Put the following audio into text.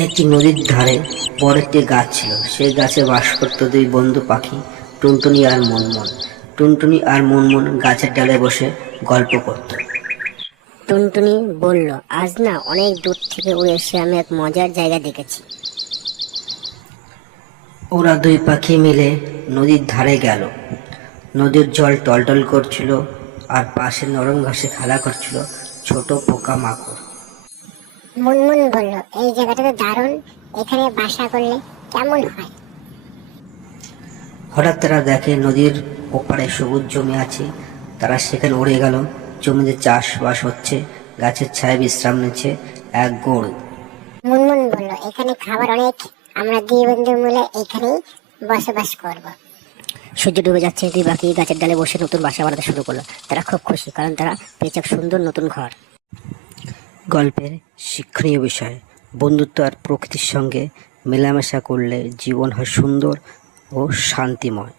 একটি নদীর ধারে বড় একটি গাছ ছিল। সেই গাছে বাস করত দুই বন্ধু পাখি, টুনটুনি আর মুনমুন। টুনটুনি আর মুনমুন গাছের ডালে বসে গল্প করত। টুনটুনি বলল, আজ না অনেক দূর থেকে উড়ে এসে আমি এক মজার জায়গা দেখেছি। ওরা দুই পাখি মিলে নদীর ধারে গেল। নদীর জল টলটল করছিল, আর পাশে নরম ঘাসে খেলা করছিল ছোট পোকা মাকড়। মুনমুন বলল, এই জায়গাটা তো দারুণ, এখানে বাসা করলে কেমন হয়? হঠাৎ তারা দেখে নদীর ওপারে সবুজ জমি আছে। তারা সেখানে উড়ে গেল। জমিতে চাষবাস হচ্ছে, গাছের ছায়ায় বিশ্রাম নিচ্ছে এক গরু। মুনমুন বলল, এখানে খাবার অনেক, আমরা দুই বন্ধু মিলে এখানেই বসবাস করব। সূর্য ডুবে যাচ্ছে, দুই পাখি গাছের ডালে বসে নতুন বাসা বানাতে শুরু করলো। তারা খুব খুশি, কারণ তারা পেয়েছে এক সুন্দর নতুন ঘর। গল্পের শিক্ষণীয় বিষয়: বন্ধুত্ব আর প্রকৃতির সঙ্গে মেলামেশা করলে জীবন হয় সুন্দর ও শান্তিময়।